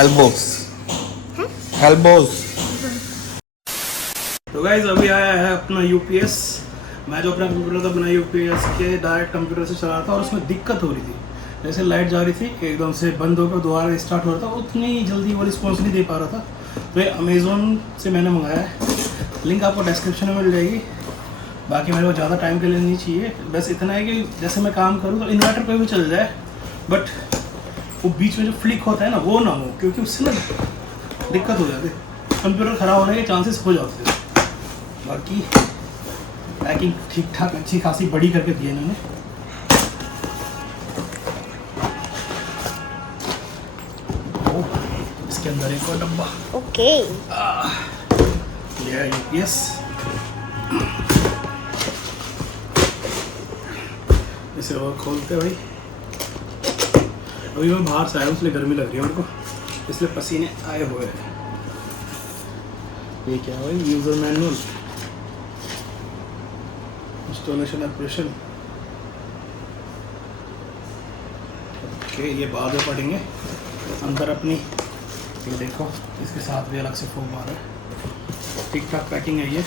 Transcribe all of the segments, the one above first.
Elbows elbows. तो guys अभी आया है अपना यूपीएस। मैं जो अपना कंप्यूटर था बना यूपीएस के डायरेक्ट कंप्यूटर से चला रहा था और उसमें दिक्कत हो रही थी। जैसे लाइट जा रही थी एकदम से बंद होकर दोबारा स्टार्ट हो रहा था, उतनी जल्दी वो रिस्पॉन्स नहीं दे पा रहा था। तो ये अमेज़ोन से मैंने मंगाया है, लिंक आपको डिस्क्रिप्शन में मिल जाएगी। बाकी मेरे को ज़्यादा टाइम के लिए नहीं चाहिए, बस इतना है कि जैसे मैं काम करूँ तो इन्वर्टर पे भी चल जाए, बट वो बीच में जो फ्लिक होता है ना वो ना हो, क्योंकि उससे ना दिक्कत हो जाती है, कंप्यूटर ख़राब होने के चांसेस हो जाते हैं। बाकी पैकिंग ठीक ठाक अच्छी खासी बड़ी करके दी है इन्होंने। इसके अंदर एक और डब्बा। ओके ये यूपीएस। इसे और खोलते भाई। अभी मैं बाहर से आया हूँ इसलिए गर्मी लग रही है मेरे को, इसलिए पसीने आए हुए हैं। ये क्या है? User manual, installation operation. Okay, ये बाद में पढ़ेंगे। अंदर अपनी ये देखो, इसके साथ भी अलग से फोम आ रहा है। ठीक ठाक पैकिंग है ये।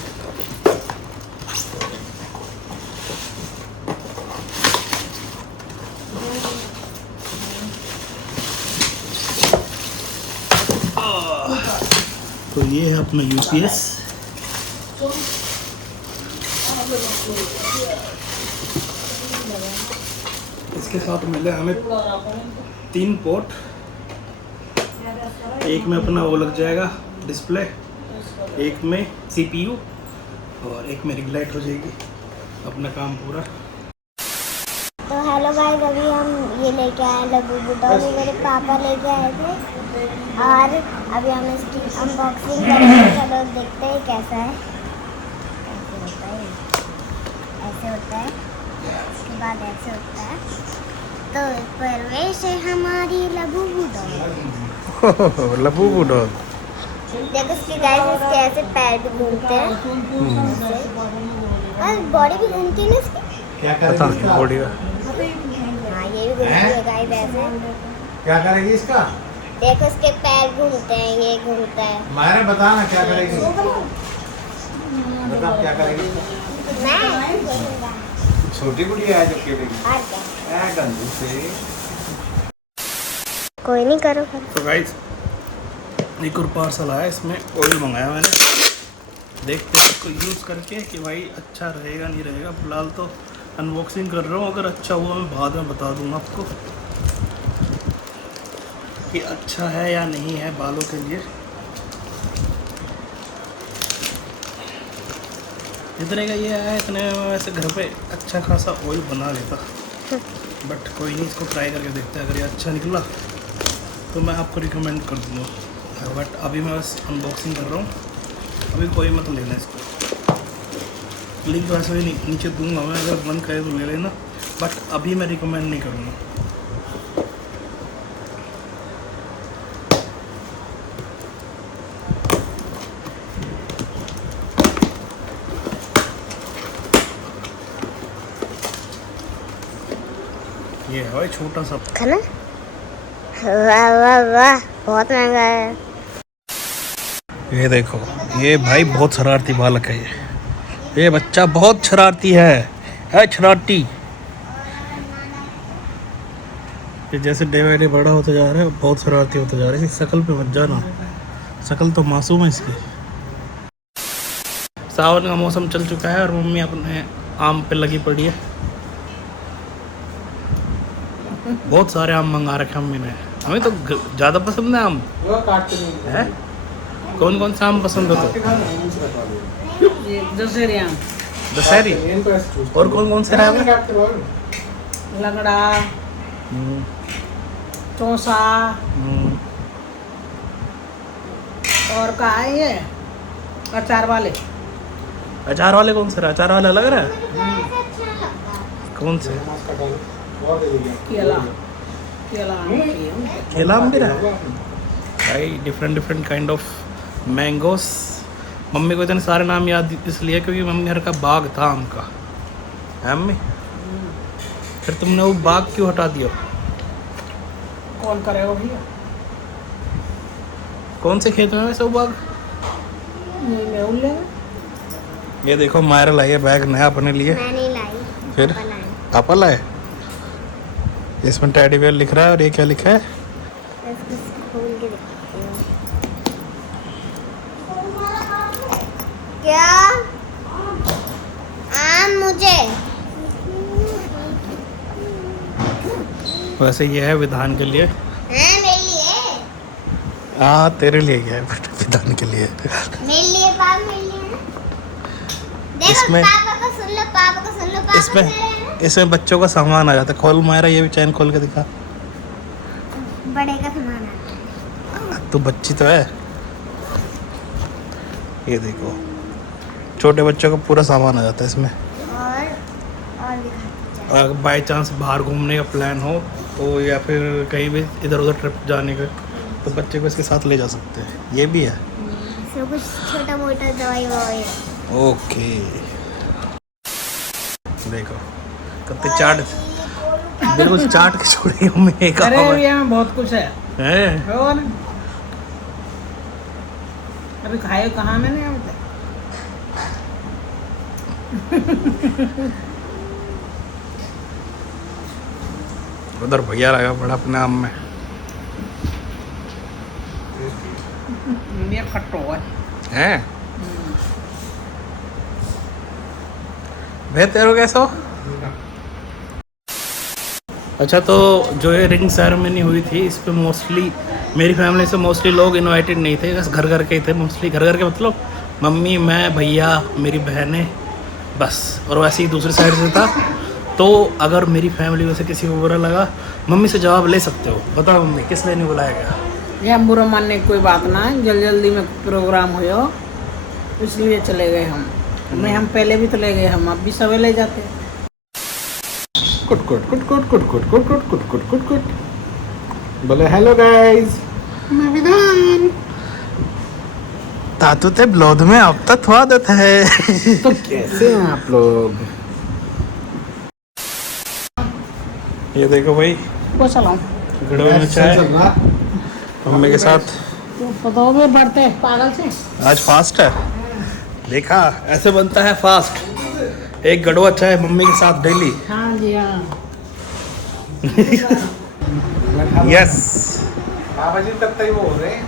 तो ये है अपना यूपीएस। इसके साथ मिले हमें 3 पोर्ट। एक में अपना वो लग जाएगा डिस्प्ले, एक में सीपीयू और एक में रिंग लाइट हो जाएगी। अपना काम पूरा। तो हेलो गाइस, अभी हम ये लेके आए लबू बुडॉल, मेरे पापा लेके आए थे और अभी हम इसकी अनबॉक्सिंग करेंगे। चलो देखते हैं कैसा है। ऐसे होता है, उसके बाद ऐसे होता है। तो परवेश है हमारी लबू बुडॉल। लबू बुडॉल। देखो इसके गाइस, इसके ऐसे पैर भी घूमते हैं और बॉडी भी घूमती है ना इसकी। क्या करेगी बॉडी का? हाँ, ये भी घूमती है गाइस ऐसे। क्या करेगी इसका? देखो इसके पैर घूमते हैं, ये घूमता है। मैंने बता ना क्या करेगी, बता क्या करेगी। मैं छोटी गुड़िया है जो खेलेगी। और क्या? गंदू से कोई नहीं, करो। तो गाइस एक और पार्सल आया, इसमें ऑयल मंगाया मैंने। देखते हैं इसको यूज़ करके कि भाई अच्छा रहेगा नहीं रहेगा। फिलहाल तो अनबॉक्सिंग कर रहा हूँ, अगर अच्छा हुआ मैं बाद में बता दूँगा आपको कि अच्छा है या नहीं है बालों के लिए। जितने का ये आया इतने में वैसे घर पे अच्छा खासा ऑयल बना लेता, बट कोई नहीं, इसको ट्राई करके देखते हैं। अगर ये अच्छा निकला तो मैं आपको रिकमेंड कर दूँगा, बट अभी मैं बस अनबॉक्सिंग कर रहा हूँ। अभी कोई मत लेना इसको, लिंक वैसे भी नीचे दूंगा मैं, अगर मन करे तो ले लेना, बट अभी मैं रिकमेंड नहीं करूँगा। ये है भाई छोटा सा खाना। वाह वाह वाह, बहुत महंगा है। ये देखो, ये भाई बहुत शरारती बालक है। ये बच्चा बहुत शरारती है शरारती। ये जैसे डे बाई डे बड़ा होता जा रहा है, बहुत शरारती होता जा रहा है। इसकी शक्ल पे मत जाना, शक्ल तो मासूम है इसकी। सावन का मौसम चल चुका है और मम्मी अपने आम पे लगी पड़ी है। बहुत सारे आम मंगा रखे मम्मी ने। हमें तो ज़्यादा पसंद है आम। है कौन कौन सा आम पसंद है? तो दशहरी आम, दशहरी और कौन कौन से आम है? लंगड़ा, चौसा और का है ये अचार वाले। अचार वाले कौन से रहा? अचार वाला अलग रहा है? कौन से? केला, केला आम केला आम भी रहा है भाई। Different kind of mangoes. Mummy को इतने सारे नाम याद इसलिए क्योंकि मम्मी घर का बाग था आम का, है मम्मी? फिर तुमने वो बाग क्यों हटा दिया? कौन करेगा भैया? कौन से खेत में है वैसे वो बाग? ये मैं उल्ले ये देखो मायरा लाई है बैग नया अपने लिए। मैं नहीं लाई। फिर? पापा लाए। पापा लाए? इसमें टेडी बेयर लिख रहा है और ये क्या लिखा है? इसको खोल के दिखाती हूँ। क्या? आम मुझे। वैसे ये है विधान के लिए। हाँ मेरे लिए। हाँ तेरे लिए क्या है विधान के लिए। मेरे लिए पापा मेरे लिए है। देखो इसमें- पापा को सुन लो, पापा को सुन लो, पापा इसमें मेरे हैं ना। इसमें बच्चों का सामान आ जाता है। खोल मायरा ये भी चैन खोल के दिखा। बड़े का सामान आता है। तू बच्ची तो है। ये देखो छोटे बच्चों का पूरा सामान आ जाता है इसमें। और दिखाती हूँ। अगर बाई चांस बाहर घूमने का प्लान हो तो या फिर कहीं भी इधर उधर ट्रिप जाने का तो बच्चे को इसके साथ ले जा सकते हैं। ये भी है। सब कुछ छोटा मोटा दवाई ववाई है। ओके देखो कत्ते चाट बिल्कुल चाट के छोड़ी हमें एक अरे भैया में बहुत कुछ है है। और अभी खाए कहाँ मैंने यहाँ पे? उधर भैया लगा पड़ा अपने आम में। ये खट्टो है। हैं बेहतर हो कैसा हो? अच्छा तो जो ये रिंग सेरेमनी हुई थी इस पे मोस्टली मेरी फैमिली से मोस्टली लोग इनवाइटेड नहीं थे, बस घर घर के ही थे। मोस्टली घर घर के मतलब मम्मी, मैं, भैया, मेरी बहनें बस। और वैसे ही दूसरी साइड से था। तो अगर मेरी फैमिली में से किसी को बुरा लगा मम्मी से जवाब ले सकते हो। बताओ मम्मी किस लिए नहीं बुलाया गया? ये बुरा मानने की कोई बात ना है। जल्दी में प्रोग्राम हुआ इसलिए चले गए हम। नहीं हम पहले भी चले गए, हम अब भी सवेरे जाते। कुट कुट कुट कुट कुट कुट कुट कुट कुट कुट कुट कुट। बोले हेलो गाइस, मैं विधान। तातू ते ब्लोद में अब तक हुआ देता है। तो कैसे हैं आप लोग? ये देखो भाई वो चलाऊं गड़ों में चाय मम्मी के साथ। तो पता में बढ़ते पागल से। आज फास्ट है। देखा ऐसे बनता है फास्ट। एक गड़वा चाय मम्मी के साथ डेली। हाँ जी हाँ। यस। बाबा जी कब तक वो हो रहे हैं?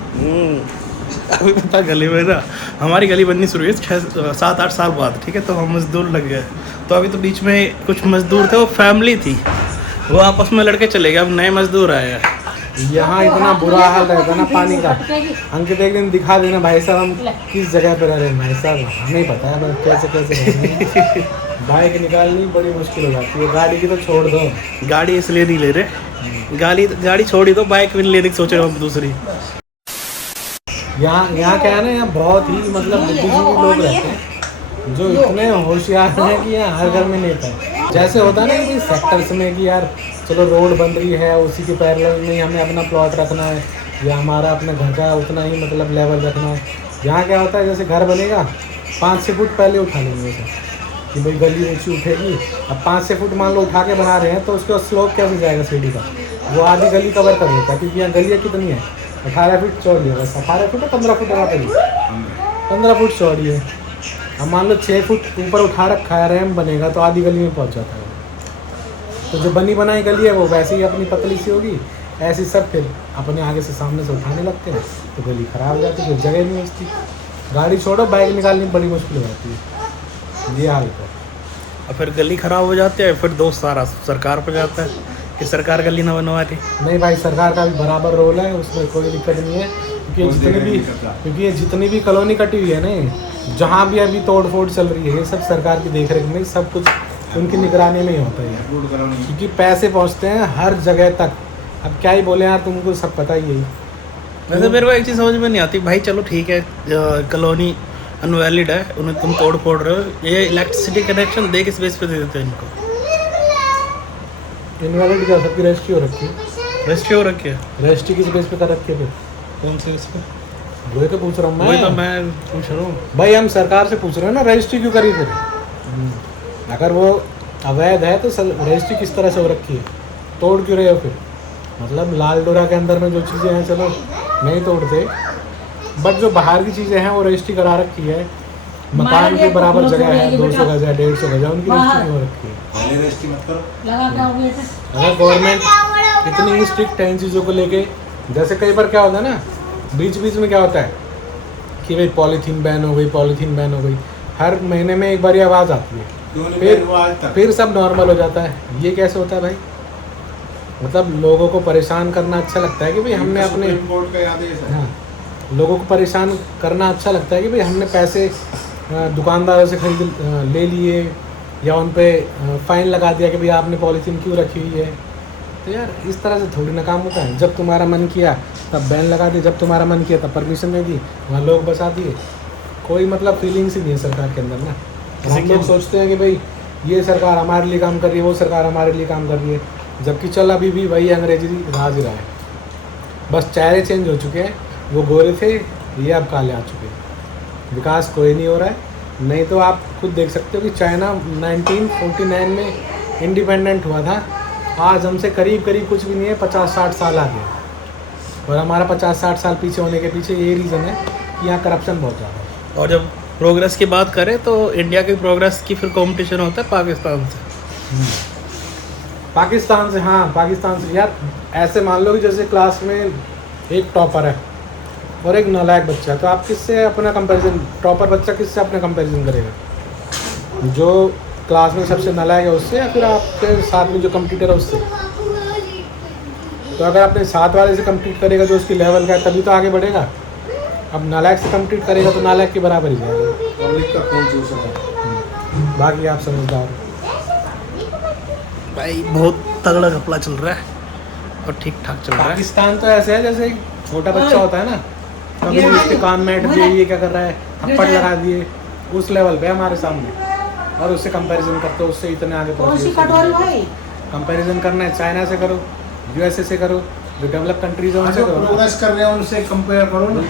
अभी पता गली में ना हमारी गली बननी शुरू हुई 6-7-8 साल बाद। ठीक है तो हम मजदूर लग गए। तो अभी तो बीच में कुछ मजदूर थे, वो फैमिली थी, वो आपस में लड़के चले गए। अब नए मजदूर आए हैं। यहाँ इतना बुरा हाल रहता है ना पानी का। अंकित एक दिन दिखा देना भाई साहब हम किस जगह पे रह रहे हैं। भाई साहब हमें पता है कैसे कैसे रह रहे हैं। बाइक निकालनी बड़ी मुश्किल हो जाती है। गाड़ी की तो छोड़ दो, गाड़ी इसलिए नहीं ले रहे। गाड़ी छोड़ी तो बाइक भी लेने की सोच रहे हो हम दूसरी। यहाँ क्या है ना, यहाँ बहुत ही मतलब बुद्धिजीवी लोग रहते हैं जो इतने होशियार हैं कि यहाँ हर घर में नेता है। जैसे होता है ना कि सेक्टर्स में कि यार चलो रोड बन रही है, उसी के पैरेलल में हमें अपना प्लॉट रखना है या हमारा अपना घर का उतना ही मतलब लेवल रखना है। यहाँ क्या होता है जैसे घर बनेगा 5-6 फुट पहले उठा लेंगे वैसे कि भाई गली ऊँची उठेगी। अब 5-6 फुट मान लो उठा के बना रहे हैं तो उसका स्लोप कैसे जाएगा सीढ़ी का? वो आधी गली कवर कर देता है क्योंकि यहाँ गलियाँ कितनी है 18 फीट चौड़ी है। बस 18 फुट 15 फुट वहाँ पे 15 फुट चौड़ी है। अब मान लो 6 फुट ऊपर उठा रखा है, रैम बनेगा तो आधी गली में पहुँच जाता है। तो जो बनी बनाई गली है वो वैसे ही अपनी पतली सी होगी, ऐसी सब फिर अपने आगे से सामने से उठाने लगते हैं तो गली खराब हो जाती है, फिर जगह नहीं बचती। गाड़ी छोड़ो बाइक निकालनी बड़ी मुश्किल हो जाती है। ये हाल है। और फिर गली खराब हो जाती है, फिर दोस्त सारा सरकार पर जाता है कि सरकार गली ना बनवा रही। नहीं भाई सरकार का भी बराबर रोल है, उसमें कोई दिक्कत नहीं है क्योंकि ये जितनी भी कॉलोनी कटी हुई है ना, जहाँ भी अभी तोड़ फोड़ चल रही है, ये सब सरकार की देख रेख में सब कुछ उनकी निगरानी में ही होता है क्योंकि पैसे पहुँचते हैं हर जगह तक। अब क्या ही बोले यार, तुमको सब पता ही है। वैसे मेरे को एक चीज़ समझ में नहीं आती भाई, चलो ठीक है कॉलोनी अनवैलिड है, उन्हें तुम तोड़ फोड़ रहे हो, ये इलेक्ट्रिसिटी कनेक्शन दे किस बेस पे दे देते हैं इनको? इनवैलिड क्या सबकी रजिस्ट्री हो रखी है? रजिस्ट्री हो रखी है? रजिस्ट्री किस बेस पे कर रखी है फिर? कौन से इस पे? वही तो पूछ रहा हूँ वही तो मैं पूछ रहा हूँ भाई। हम सरकार से पूछ रहे हैं ना रजिस्ट्री क्यों करी फिर? अगर वो अवैध है तो रजिस्ट्री किस तरह से हो रखी है? तोड़ क्यों रहे हो फिर? मतलब लाल डोरा के अंदर में जो चीज़ें हैं चलो नहीं तोड़ते, बट जो बाहर की चीज़ें हैं वो रजिस्ट्री करा रखी है, मकान के बराबर जगह है, 200 गज है, 150 गज है, उनकी रजिस्ट्री हो रखी है। अगर गवर्नमेंट इतनी स्ट्रिक्ट है इन चीज़ों को लेके, जैसे कई बार क्या होता है ना, बीच बीच में क्या होता है कि भाई पॉलीथीन बैन हो गई, पॉलीथीन बैन हो गई, हर महीने में एक बार ये आवाज़ आती है, फिर सब नॉर्मल हो जाता है। ये कैसे होता है भाई? मतलब लोगों को परेशान करना अच्छा लगता है कि भाई हमने अपने हाँ, लोगों को परेशान करना अच्छा लगता है कि भाई हमने पैसे दुकानदारों से खरीद ले लिए, या उन पे फ़ाइन लगा दिया कि भाई आपने पॉलीथीन क्यों रखी हुई है। तो यार इस तरह से थोड़ी ना काम होता है। जब तुम्हारा मन किया तब बैन लगा दिए, जब तुम्हारा मन किया तब परमिशन दे दी, वहाँ लोग बसा दिए। कोई मतलब फीलिंग्स ही नहीं है सरकार के अंदर ना। हम लोग सोचते हैं कि भाई ये सरकार हमारे लिए काम कर रही है, वो सरकार हमारे लिए काम कर रही है, जबकि चल अभी भी वही अंग्रेजी राज ही रहा है, बस चेहरे चेंज हो चुके हैं। वो गोरे थे, ये अब काले आ चुके हैं। विकास कोई नहीं हो रहा है। नहीं तो आप खुद देख सकते हो कि चाइना 1949 में इंडिपेंडेंट हुआ था, आज हमसे करीब करीब कुछ भी नहीं है, 50-60 साल आगे। और हमारा 50-60 साल पीछे होने के पीछे ये रीज़न है कि यहाँ करप्शन बहुत ज़्यादा है। और जब प्रोग्रेस की बात करें तो इंडिया की प्रोग्रेस की फिर कंपटीशन होता है पाकिस्तान से। पाकिस्तान से, हाँ पाकिस्तान से। यार ऐसे मान लो कि जैसे क्लास में एक टॉपर है और एक नालायक बच्चा है, तो आप किससे अपना कंपैरिजन, टॉपर बच्चा किससे अपना कंपैरिजन करेगा? जो क्लास में सबसे नालायक है उससे, या फिर आपके साथ में जो कंप्यूटर है उससे? तो अगर अपने साथ वाले से कम्पीट करेगा जो उसकी लेवल का है तभी तो आगे बढ़ेगा। अब नालायक से कम्पीट करेगा तो नालायक के बराबर ही जाएगा। पब्लिक का कौन चूज है? बाकी आप समझदार भाई बहुत तगड़ा घपला चल रहा है और ठीक ठाक चल रहा है। पाकिस्तान तो ऐसे है जैसे एक छोटा बच्चा होता है ना, कभी उसके कान में अटक दिए, ये क्या कर रहा है, थप्पड़ लगा दिए, उस लेवल पे हमारे सामने। और उससे कंपैरिजन करते हो, उससे इतने आगे पहुंचे। कंपैरिजन करना है चाइना से करो, यूएसए से करो, जो डेवलप कंट्रीज है उनसे जो करो। प्रोग्रेस कर रहे हैं उनसे कंपेयर करो ना।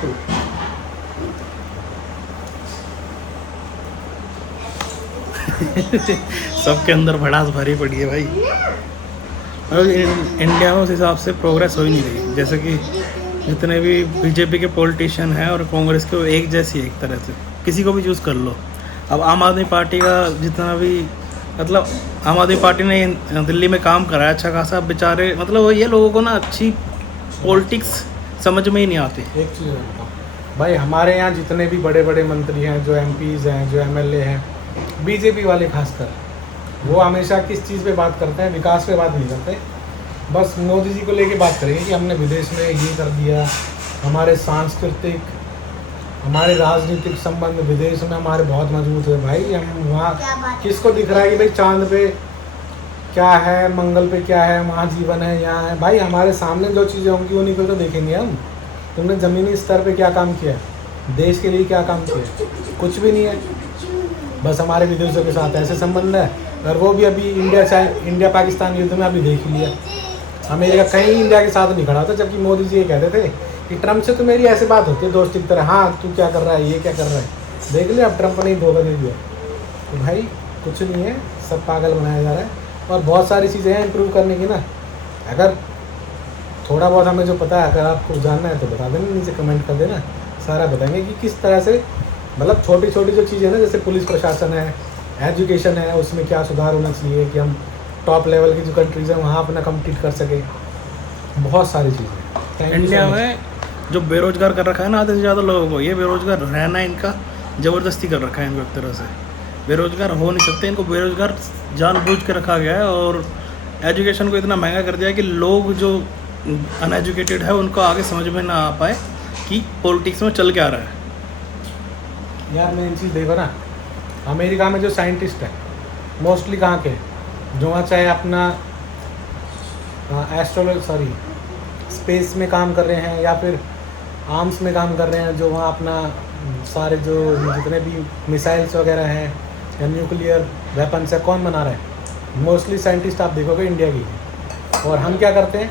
सबके अंदर भड़ास भरी पड़ी है भाई। और इंडिया में उस हिसाब से प्रोग्रेस हो ही नहीं रही। जैसे कि जितने भी बीजेपी के पॉलिटिशियन हैं और कांग्रेस के, वो एक जैसी है एक तरह से, किसी को भी चूज़ कर लो। अब आम आदमी पार्टी का जितना भी, मतलब आम आदमी पार्टी ने दिल्ली में काम करा है अच्छा खासा, बेचारे मतलब वो ये लोगों को ना अच्छी पॉलिटिक्स समझ में ही नहीं आती। एक चीज़ बताओ भाई, हमारे यहाँ जितने भी बड़े बड़े मंत्री हैं, जो एमपीज़ हैं, जो एमएलए हैं, बीजेपी वाले खासकर, वो हमेशा किस चीज़ पे बात करते हैं? विकास पे बात नहीं करते। बस मोदी जी को लेके बात करेंगे कि हमने विदेश में ये कर दिया, हमारे सांस्कृतिक, हमारे राजनीतिक संबंध विदेश में हमारे बहुत मजबूत है। भाई हम वहाँ किसको दिख रहा है कि भाई चांद पे क्या है, मंगल पे क्या है, वहाँ जीवन है, यहाँ है? भाई हमारे सामने जो चीज़ें होंगी उन्हीं को तो देखेंगे हम। तुमने ज़मीनी स्तर पे क्या काम किया है, देश के लिए क्या काम किया? कुछ भी नहीं है। बस हमारे विदेशों के साथ ऐसे संबंध है, और वो भी अभी इंडिया पाकिस्तान युद्ध में अभी देख लिया, अमेरिका कहीं इंडिया के साथ नहीं खड़ा था, जबकि मोदी जी ये कहते थे कि ट्रम्प से तो मेरी ऐसे बात होती है दोस्ती की तरह, हाँ तू क्या कर रहा है, ये क्या कर रहा है, देख लिया अब ट्रम्प ने धोखा दे दिया। तो भाई कुछ नहीं है, सब पागल बनाया जा रहा है। और बहुत सारी चीज़ें हैं इम्प्रूव करने की ना। अगर थोड़ा बहुत हमें जो पता है, अगर आपको जानना है तो बता देना, नीचे कमेंट कर देना, सारा बताएंगे कि किस तरह से, मतलब छोटी छोटी जो चीज़ें ना, जैसे पुलिस प्रशासन है, एजुकेशन है, उसमें क्या सुधार होना चाहिए कि हम टॉप लेवल की जो कंट्रीज़ हैं वहाँ अपना कम्पीट कर सकें। बहुत सारी चीज़ें इंडिया में जो बेरोजगार कर रखा है ना आधे से ज़्यादा लोगों को, ये बेरोजगार रहना इनका ज़बरदस्ती कर रखा है इनको। एक तरह से बेरोजगार हो नहीं सकते, इनको बेरोजगार जानबूझ के रखा गया है। और एजुकेशन को इतना महंगा कर दिया है कि लोग जो अनएजुकेटेड है उनको आगे समझ में ना आ पाए कि पॉलिटिक्स में चल क्या रहा है। यार मैं इन चीज़ देखो ना, अमेरिका में जो साइंटिस्ट है मोस्टली कहाँ के, जो वहाँ चाहे अपना स्पेस में काम कर रहे हैं या फिर आर्म्स में काम कर रहे हैं, जो वहाँ अपना सारे जो जितने भी मिसाइल्स वगैरह हैं या न्यूक्लियर वेपन्स है, कौन बना रहा है? मोस्टली साइंटिस्ट आप देखोगे इंडिया की। और हम क्या करते हैं,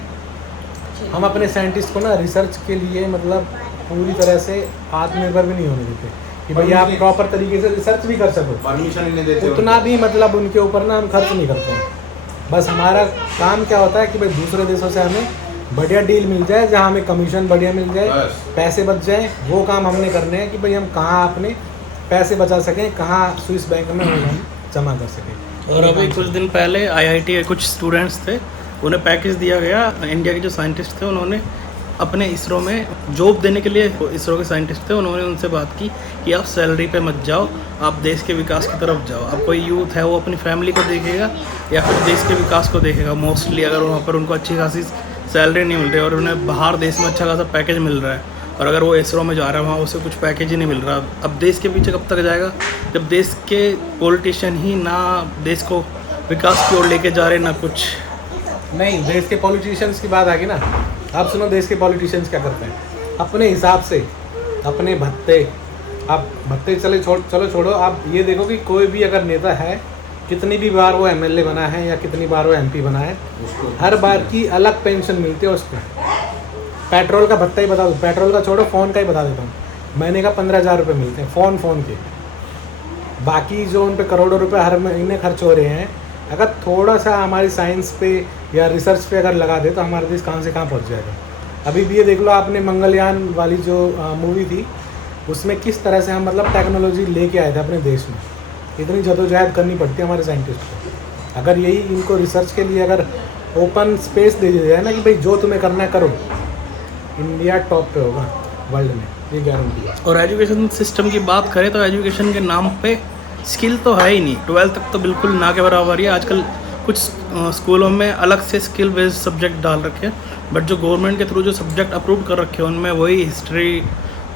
हम अपने साइंटिस्ट को ना रिसर्च के लिए मतलब पूरी तरह से आत्मनिर्भर भी नहीं होने देते कि भैया आप प्रॉपर तरीके से रिसर्च भी कर सको। परमिशन नहीं देते, उतना भी मतलब उनके ऊपर ना हम खर्च नहीं करते हैं। बस हमारा काम क्या होता है कि भाई दूसरे देशों से हमें बढ़िया डील मिल जाए, जहाँ हमें कमीशन बढ़िया मिल जाए, बस। पैसे बच जाए, वो काम हमने करने हैं कि भाई हम कहाँ अपने पैसे बचा सकें, कहाँ स्विस बैंक में हम जमा कर सकें। और अभी कुछ दिन पहले आईआईटी के कुछ स्टूडेंट्स थे, उन्हें पैकेज दिया गया। इंडिया के जो साइंटिस्ट थे उन्होंने अपने इसरो में जॉब देने के लिए, इसरो के साइंटिस्ट थे, उन्होंने उनसे बात की कि आप सैलरी पे मत जाओ, आप देश के विकास की तरफ जाओ। अब कोई यूथ है वो अपनी फैमिली को देखेगा या फिर देश के विकास को देखेगा मोस्टली, अगर वहाँ पर उनको अच्छी खासी सैलरी नहीं मिल रही और उन्हें बाहर देश में अच्छा खासा पैकेज मिल रहा है, और अगर वो इसरो में जा रहा है वहाँ उसे कुछ पैकेज ही नहीं मिल रहा। अब देश के पीछे कब तक जाएगा जब देश के पॉलिटिशियन ही ना देश को विकास की ओर लेके जा रहे ना कुछ। नहीं, देश के पॉलिटिशियंस की बात आ गई ना। आप सुनो, देश के पॉलिटिशियंस क्या करते हैं अपने हिसाब से, अपने भत्ते, आप भत्ते चलो छोड़ो, आप ये देखो कि कोई भी अगर नेता है, कितनी भी बार वो एमएलए बना है या कितनी बार वो एमपी बना है, हर बार की अलग पेंशन मिलती है उसको। पेट्रोल का भत्ता ही बता दूँ, पेट्रोल का छोड़ो, फ़ोन का ही बता देता हूँ, महीने का 15,000 रुपये मिलते हैं फ़ोन के। बाकी जो उन पे करोड़ों रुपए हर महीने खर्च हो रहे हैं, अगर थोड़ा सा हमारी साइंस पे या रिसर्च पे अगर लगा दे तो हमारा देश कहाँ से कहाँ पहुँच जाएगा। अभी भी ये देख लो, आपने मंगलयान वाली जो मूवी थी, उसमें किस तरह से हम मतलब टेक्नोलॉजी लेके आए थे अपने देश में। इतनी जदोजहद करनी पड़ती है हमारे साइंटिस्ट को। अगर यही इनको रिसर्च के लिए अगर ओपन स्पेस दे दिया जाए ना कि भाई जो तुम्हें करना है करो, इंडिया टॉप पे होगा वर्ल्ड में, ये गारंटी है। और एजुकेशन सिस्टम की बात करें तो एजुकेशन के नाम पे स्किल तो है ही नहीं, 12th तक तो बिल्कुल ना के बराबर ही है। आजकल कुछ स्कूलों में अलग से स्किल बेस्ड सब्जेक्ट डाल रखे हैं, बट जो गवर्नमेंट के थ्रू जो सब्जेक्ट अप्रूव कर रखे हैं उनमें वही हिस्ट्री,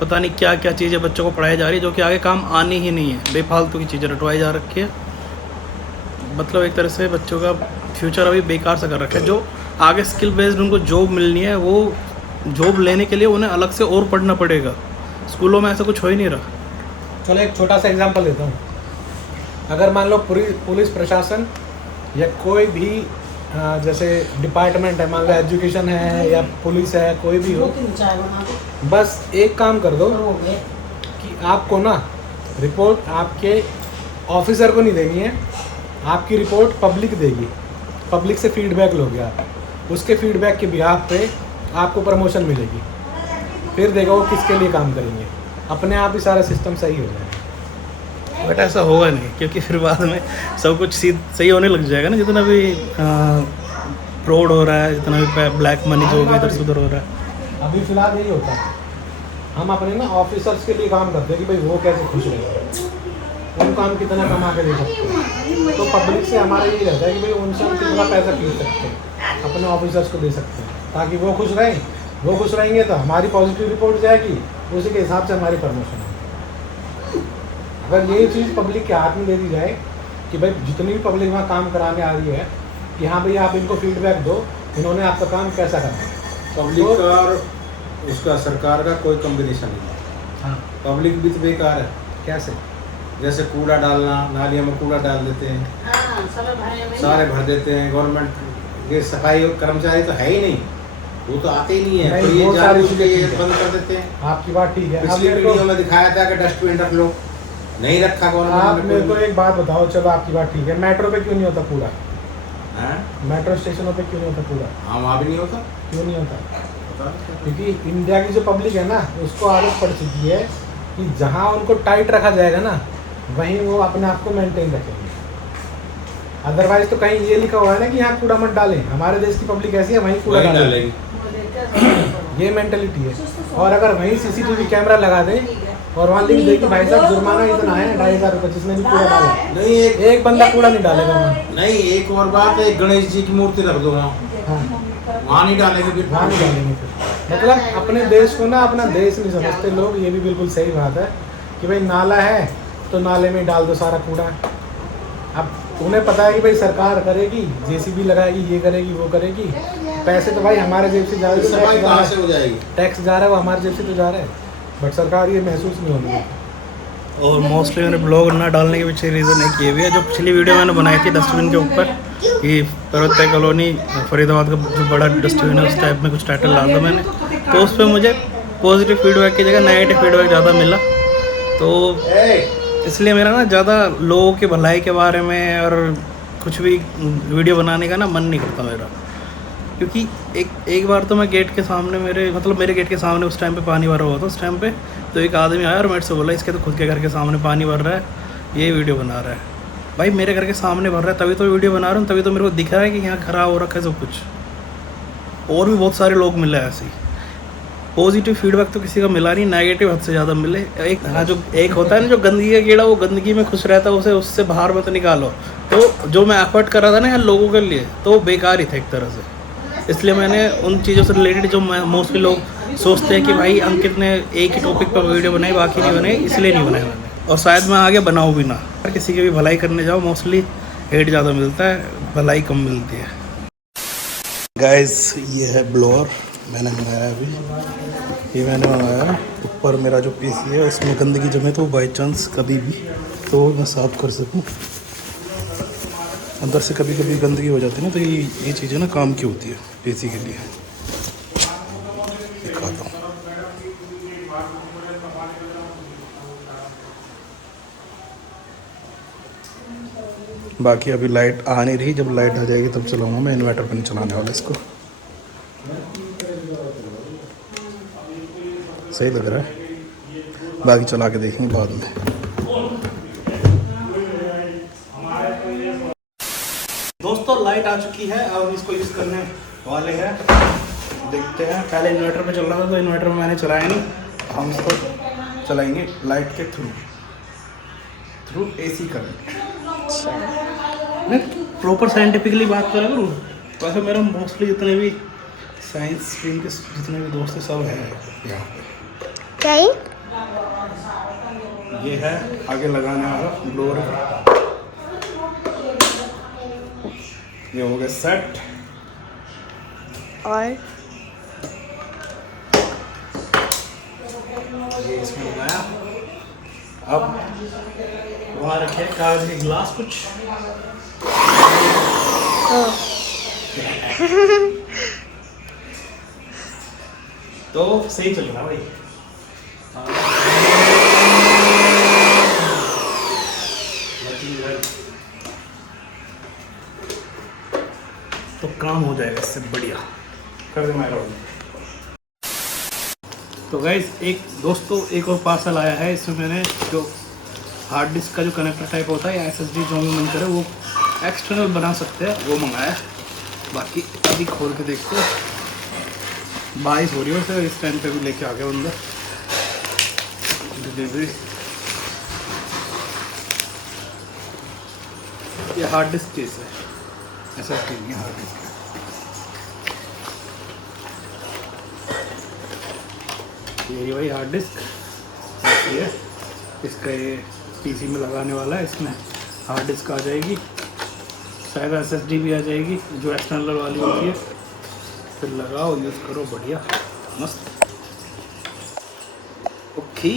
पता नहीं क्या क्या चीज़ें बच्चों को पढ़ाई जा रही है जो कि आगे काम आनी ही नहीं है। बेफालतू की चीज़ें रटवाई जा रखी है, मतलब एक तरह से बच्चों का फ्यूचर अभी बेकार सा कर रखा है। जो आगे स्किल बेस्ड उनको जॉब मिलनी है, वो जॉब लेने के लिए उन्हें अलग से और पढ़ना पड़ेगा। स्कूलों में ऐसा कुछ हो ही नहीं रहा। चलो एक छोटा सा एग्जांपल देता हूँ। अगर मान लो पुलिस प्रशासन या कोई भी जैसे डिपार्टमेंट है, मान लो एजुकेशन है या पुलिस है, कोई भी हो, बस एक काम कर दो कि आपको ना रिपोर्ट आपके ऑफिसर को नहीं देनी है, आपकी रिपोर्ट पब्लिक देगी। पब्लिक से फीडबैक लोगे आप, उसके फीडबैक के बिहाफ पे आपको प्रमोशन मिलेगी। फिर देखो वो किसके लिए काम करेंगे, अपने आप ही सारा सिस्टम सही हो जाएगा। बट ऐसा होगा नहीं, क्योंकि फिर बाद में सब कुछ सही होने लग जाएगा ना। जितना भी फ्रॉड हो रहा है, जितना भी ब्लैक मनी जो भी इधर से उधर हो रहा है, अभी फिलहाल यही होता है। हम अपने ना ऑफिसर्स के लिए काम करते हैं कि भाई वो कैसे खुश रहे, उनको हम कितना कमा के दे सकते हैं। तो पब्लिक से हमारा यही रहता है कि भाई उनसे हम कितना पैसा खींच सकते हैं, अपने ऑफिसर्स को दे सकते हैं, ताकि वो खुश रहें। वो खुश रहेंगे तो हमारी पॉजिटिव रिपोर्ट जाएगी, उसी के हिसाब से हमारी प्रमोशन होगी। अगर यही चीज़ पब्लिक के हाथ में दे दी जाए कि भाई जितनी भी पब्लिक वहाँ काम कराने आ रही है कि हाँ भाई आप इनको फीडबैक दो, इन्होंने आपका काम कैसा करना है। पब्लिक का और उसका सरकार का कोई कॉम्बिनेशन नहीं है। हाँ, पब्लिक भी तो बेकार है। कैसे? जैसे कूड़ा डालना, नालियों में कूड़ा डाल देते हैं, सारे भर देते हैं। गवर्नमेंट के सफाई कर्मचारी तो है ही नहीं, वो तो आते ही नहीं है, नहीं, तो ये वो सारी जानबूझ के ये चीज़ें बंद कर देते हैं। आपकी बात ठीक है। पिछली वीडियो में दिखाया था कि डस्टबिन रख लो, नहीं रखा आप गवर्नमेंट मेरे को ने। एक बात बताओ, चलो आपकी बात ठीक है, मेट्रो पे क्यों नहीं होता कूड़ा? हाँ, मेट्रो स्टेशनों पे क्यों नहीं होता कूड़ा? हाँ, वहाँ भी नहीं होता। क्यों नहीं होता? पता नहीं। क्योंकि इंडिया की जो पब्लिक है ना, उसको आदत पड़ चुकी है कि जहाँ उनको टाइट रखा जाएगा ना, वहीं वो अपने आप को मेंटेन रखेंगे। अदरवाइज तो कहीं ये लिखा हुआ है ना कि यहाँ कूड़ा मत डालें, हमारे देश की पब्लिक ऐसी है, वहीं कूड़ा वही डालें, डालेगी। ये मेंटेलिटी है। और अगर वहीं सीसीटीवी कैमरा लगा दें और वहाँ लिख दे कि भाई साहब जुर्माना इतना है 2,500 रुपये, जिसने भी कूड़ा डाला, नहीं, एक बंदा कूड़ा नहीं डालेगा वहाँ। नहीं, एक और बात है, गणेश जी की मूर्ति रख दो वहाँ, हाँ, वहाँ नहीं डालेंगे फिर। वहाँ नहीं डालेंगे फिर। मतलब अपने देश को ना अपना देश नहीं समझते लोग। ये भी बिल्कुल सही बात है कि भाई नाला है तो नाले में डाल दो सारा कूड़ा। अब उन्हें पता है कि भाई सरकार करेगी, जेसीबी लगाएगी, ये करेगी, वो करेगी, पैसे तो भाई हमारे जेब से जा रहे सफाई कहाँ से हैं, हो जाएगी? टैक्स जा रहा है वो हमारे जेब से तो जा रहा है, बट सरकार ये महसूस नहीं होने देती। और मोस्टली मैंने ब्लॉग ना डालने के पीछे रीज़न है कि ये भी है, जो पिछली वीडियो मैंने बनाई थी डस्टबिन के ऊपर कि पर्वतीय कॉलोनी फरीदाबाद का जो बड़ा डस्टबिन है, उस टाइप में कुछ टाइटल डाला था मैंने, तो उस पर मुझे पॉजिटिव फीडबैक की जगह नेगेटिव फीडबैक ज़्यादा मिला। तो इसलिए मेरा ना ज़्यादा लोगों की भलाई के बारे में और कुछ भी वीडियो बनाने का ना मन नहीं करता मेरा। क्योंकि एक बार तो मैं गेट के सामने मेरे गेट के सामने उस टाइम पे पानी भरा हुआ था उस टाइम पे, तो एक आदमी आया और मेरे से बोला इसके तो खुद के घर के सामने पानी भर रहा है, ये वीडियो बना रहा है। भाई मेरे घर के सामने भर रहा है तभी तो वीडियो बना रहा हूँ, तभी तो मेरे को दिख रहा है कि यहाँ खराब हो रखा है सब कुछ। और भी बहुत सारे लोग मिले ऐसे ही। पॉजिटिव फीडबैक तो किसी का मिला नहीं, नेगेटिव हद से ज़्यादा मिले। एक होता है ना जो गंदगी का कीड़ा, वो गंदगी में खुश रहता है, उसे उससे बाहर मत निकालो। तो जो मैं एफर्ट कर रहा था ना यार लोगों के लिए, तो वो बेकार ही था एक तरह से। इसलिए मैंने उन चीज़ों से रिलेटेड जो मोस्टली लोग सोचते हैं कि भाई अंकित ने एक ही टॉपिक पर वीडियो बनाई बाकी नहीं बनाई, इसलिए नहीं बनाई मैंने। और शायद मैं आगे बनाऊँ भी ना। किसी की भी भलाई करने जाओ मोस्टली हेट ज़्यादा मिलता है, भलाई कम मिलती है। गाइस ये है ब्लोअर मैंने मंगाया अभी, ये मैंने मंगाया। ऊपर मेरा जो पीसी है उसमें गंदगी जमे तो बाई चांस कभी भी तो मैं साफ़ कर सकूँ। अंदर से कभी कभी गंदगी हो जाती है ना, तो ये चीज़ें ना काम की होती है पीसी के लिए। दिखाता हूँ। बाकी अभी लाइट आ नहीं रही, जब लाइट आ जाएगी तब चलाऊँगा मैं। इन्वर्टर पर नहीं चलाने वाला इसको। सही लग रहा है, बाकी चला के देखेंगे बाद में। दोस्तों लाइट आ चुकी है, अब इसको यूज़ करने वाले हैं। देखते हैं, पहले इन्वर्टर पे चल रहा था तो इन्वर्टर में मैंने चलाया नहीं, हम इसको चलाएंगे लाइट के थ्रू एसी करंट। मैं प्रॉपर साइंटिफिकली बात करा करूँ, वैसे मेरा मोस्टली जितने भी साइंस स्ट्रीम के जितने भी दोस्त हैं सब हैं यहाँ पे। क्या ये है आगे लगाने वाला ब्लोअर, ये हो गया सेट। और ये इसमें लगाया। अब वहाँ रखे कागज के गिलास कुछ। तो सही चल रहा भाई। तो काम हो जाएगा इससे बढ़िया कर दे मेरा। तो गाइस एक और पार्सल आया है। इसमें मैंने जो हार्ड डिस्क का जो कनेक्टर टाइप होता है या SSD जो भी मन करे वो एक्सटर्नल बना सकते हैं, वो मंगाया। बाकी अभी खोल के देखते हैं। बारिश हो रही है वैसे, इस टाइम पे भी लेके आ गया अंदर डिलीवरी। ये हार्ड डिस्क केस है, SSD नहीं हार्ड डिस्क है। ये वही हार्ड डिस्क है, इसका ये पीसी में लगाने वाला है। इसमें हार्ड डिस्क आ जाएगी, शायद SSD भी आ जाएगी जो एक्सटर्नल वाली होती है। फिर लगाओ, यूज़ करो, बढ़िया मस्त। ओके।